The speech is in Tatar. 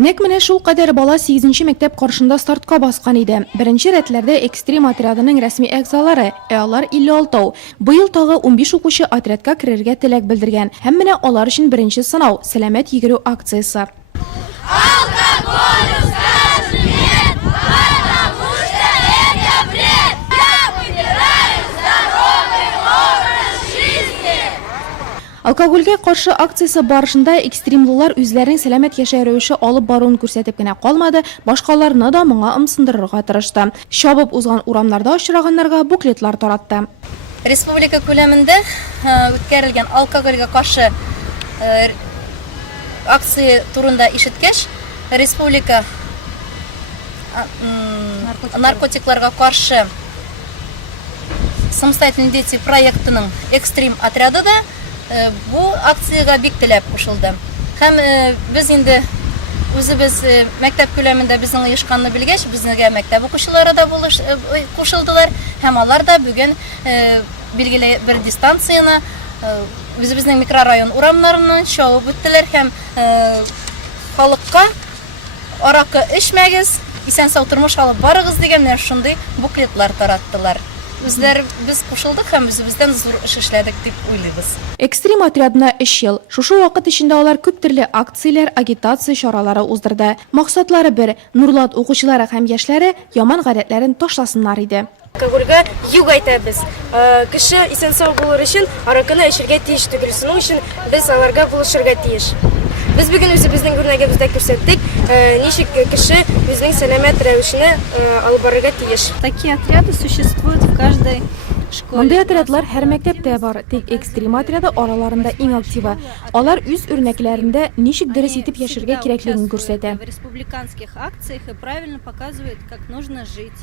Нәк менә шул кадәр бала 8нче мәктәп каршында стартка баскан иде. Беренче рәтләрдә экстрим отрядының рәсми әгъзалары, алар 56. Быел тагы 15 укучы отрядка керергә теләк белдергән. Һәм менә алар өчен беренче сынау – сәламәт йөгерү акциясе. Алкогольгә каршы акциясе барышында экстремлылар үзләренең сәламәт яшәү рәвеше алып баруын күрсәтеп кенә калмады, башкаларны да моңа ымсындырырга тырышты. Чабып узган урамнарда очраганнарга буклетлар таратты. Республика күләмендә үткәрелгән алкогольгә каршы акция турында ишеткәч, республика наркотикларга каршы самостоятельный дети проектының экстрим отряды да бу акцияга бик теләп кушылды. Һәм без инде үзебез мәктәп күләмендә безнең оешканны белгәч, безнегә мәктәп укучылары да кушылдылар. Һәм алар да бүген билгеле бер дистанцияны үзебезнең микрорайон урамнарыннан чабып үттеләр һәм халыкка аракы эчмәгез, исән-сау тормыш алып барыгыз дигән шундый буклетлар тараттылар. Biz кушылдык һәм үзебездән зур эш эшләдек дип уйлыйбыз. Экстрим отрядына 3 ел. Шушы вакыт эчендә алар күп төрле акцияләр, агитация чаралары уздырды. Максатлары бер – нурлат укучылары һәм яшьләре яман гадәтләрен ташласыннар иде. Алкогольгә юк әйтәбез. Кеше исән-сау булыр өчен аракыны эчәргә тиеш түгел. Шуның өчен без аларга булышырга тиеш. Biz bugün özümüzün görnəgimizdə göstərdik, ничек кеше үзенең сәламәт рәвешенә алып барырга тиеш. Такие отряды существуют в каждой школе. Мондый отрядлар һәр мәктәптә бар, тик экстрим отряды араларында иң активы. Алар үз үрнәкләрендә ничек дөрес итеп яшәргә кирәклеген күрсәтә. В республиканских акциях и правильно показывает, как нужно жить.